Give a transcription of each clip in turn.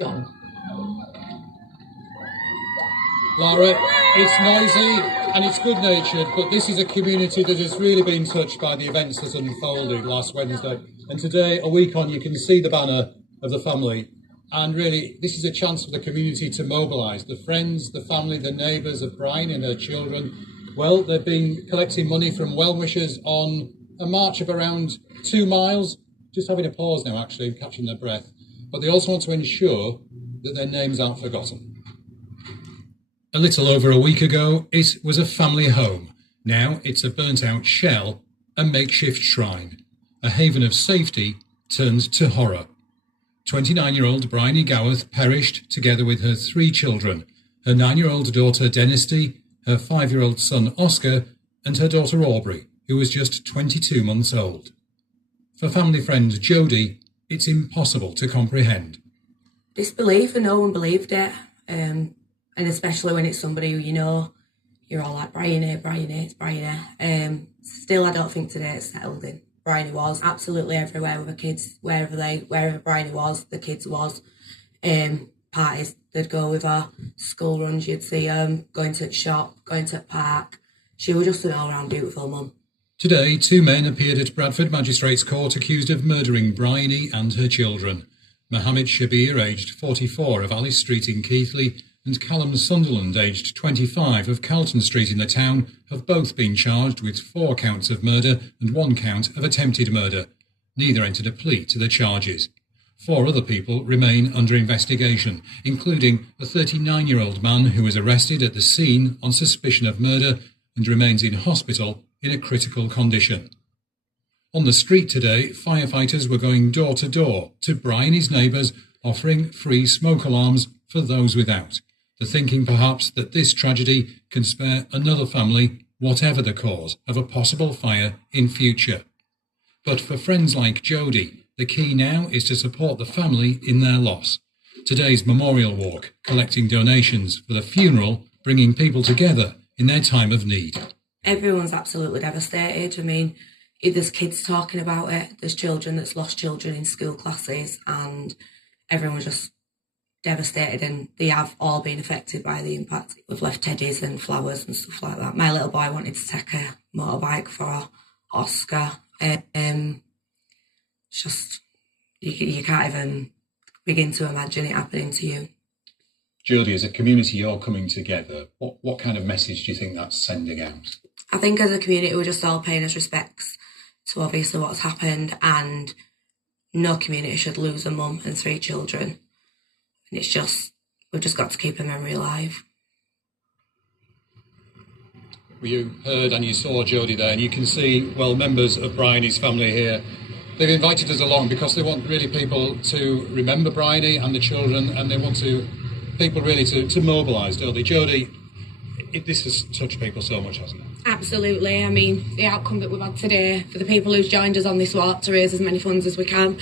Laura, it's noisy and it's good-natured, but this is a community that has really been touched by the events that unfolded last Wednesday. And today, a week on, you can see the banner of the family. And really, this is a chance for the community to mobilise. The friends, the family, the neighbours of Bryonie and her children. Well, they've been collecting money from well-wishers on a march of around 2 miles. Just having a pause now, actually, and catching their breath. But they also want to ensure that their names aren't forgotten. A little over a week ago, it was a family home. Now it's a burnt-out shell, a makeshift shrine. A haven of safety turned to horror. 29-year-old Bryonie Gawith perished together with her 3 children, her 9-year-old daughter Dennisty, her 5-year-old son Oscar, and her daughter Aubrey, who was just 22 months old. For family friend Jodie, it's impossible to comprehend. Disbelief, and no one believed it. And especially when it's somebody who you know, you're all like, Bryonie, it's Bryonie. Still, I don't think today it's settled in. Bryonie was absolutely everywhere with her kids, wherever Bryonie was, the kids was. Parties, they'd go with her. School runs, you'd see them, going to the shop, going to the park. She was just an all-round beautiful mum. Today, 2 men appeared at Bradford Magistrates Court accused of murdering Bryonie and her children. Mohammed Shabir, aged 44, of Alice Street in Keighley, and Callum Sunderland, aged 25, of Carlton Street in the town, have both been charged with 4 counts of murder and 1 count of attempted murder. Neither entered a plea to the charges. 4 other people remain under investigation, including a 39-year-old man who was arrested at the scene on suspicion of murder and remains in hospital in a critical condition. On the street today, firefighters were going door to door to Bryonie's neighbours, offering free smoke alarms for those without. The thinking perhaps that this tragedy can spare another family, whatever the cause, of a possible fire in future. But for friends like Jodie, the key now is to support the family in their loss. Today's memorial walk, collecting donations for the funeral, bringing people together in their time of need. Everyone's absolutely devastated. I mean, there's kids talking about it, there's children that's lost children in school classes, and everyone's just devastated, and they have all been affected by the impact. We've left teddies and flowers and stuff like that. My little boy wanted to take a motorbike for Oscar. It's just, you can't even begin to imagine it happening to you. Jodie, as a community, you're coming together. What kind of message do you think that's sending out? I think as a community, we're just all paying us respects to obviously what's happened, and no community should lose a mum and 3 children. And it's just, we've just got to keep her memory alive. Well, you heard and you saw Jodie there, and you can see, well, members of Bryonie's family here. They've invited us along because they want really people to remember Bryonie and the children, and they want people really to mobilise, don't they? Jodie, this has touched people so much, hasn't it? Absolutely. I mean, the outcome that we've had today, for the people who's joined us on this walk to raise as many funds as we can,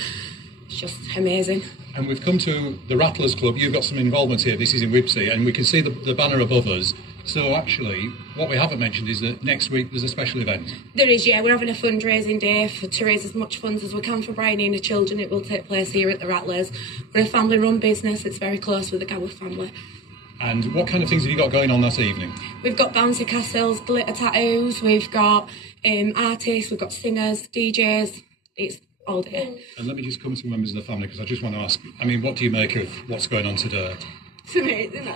it's just amazing. And we've come to the Rattlers Club. You've got some involvement here. This is in Wibsey, and we can see the banner above us. So actually, what we haven't mentioned is that next week there's a special event. There is, yeah. We're having a fundraising day to raise as much funds as we can for Bryonie and the children. It will take place here at the Rattlers. We're a family-run business. It's very close with the Gawith family. And what kind of things have you got going on that evening? We've got bouncy castles, glitter tattoos, we've got artists, we've got singers, DJs. It's all day. And let me just come to members of the family, because I just want to ask, I mean, what do you make of what's going on today? It's amazing, isn't it?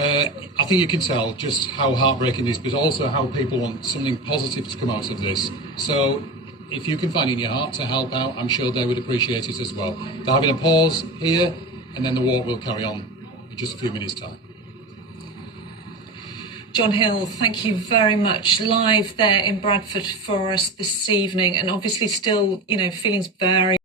I think you can tell just how heartbreaking it is, but also how people want something positive to come out of this. So if you can find it in your heart to help out, I'm sure they would appreciate it as well. They're having a pause here, and then the walk will carry on in just a few minutes' time. John Hill, thank you very much. Live there in Bradford for us this evening, and obviously still, feelings very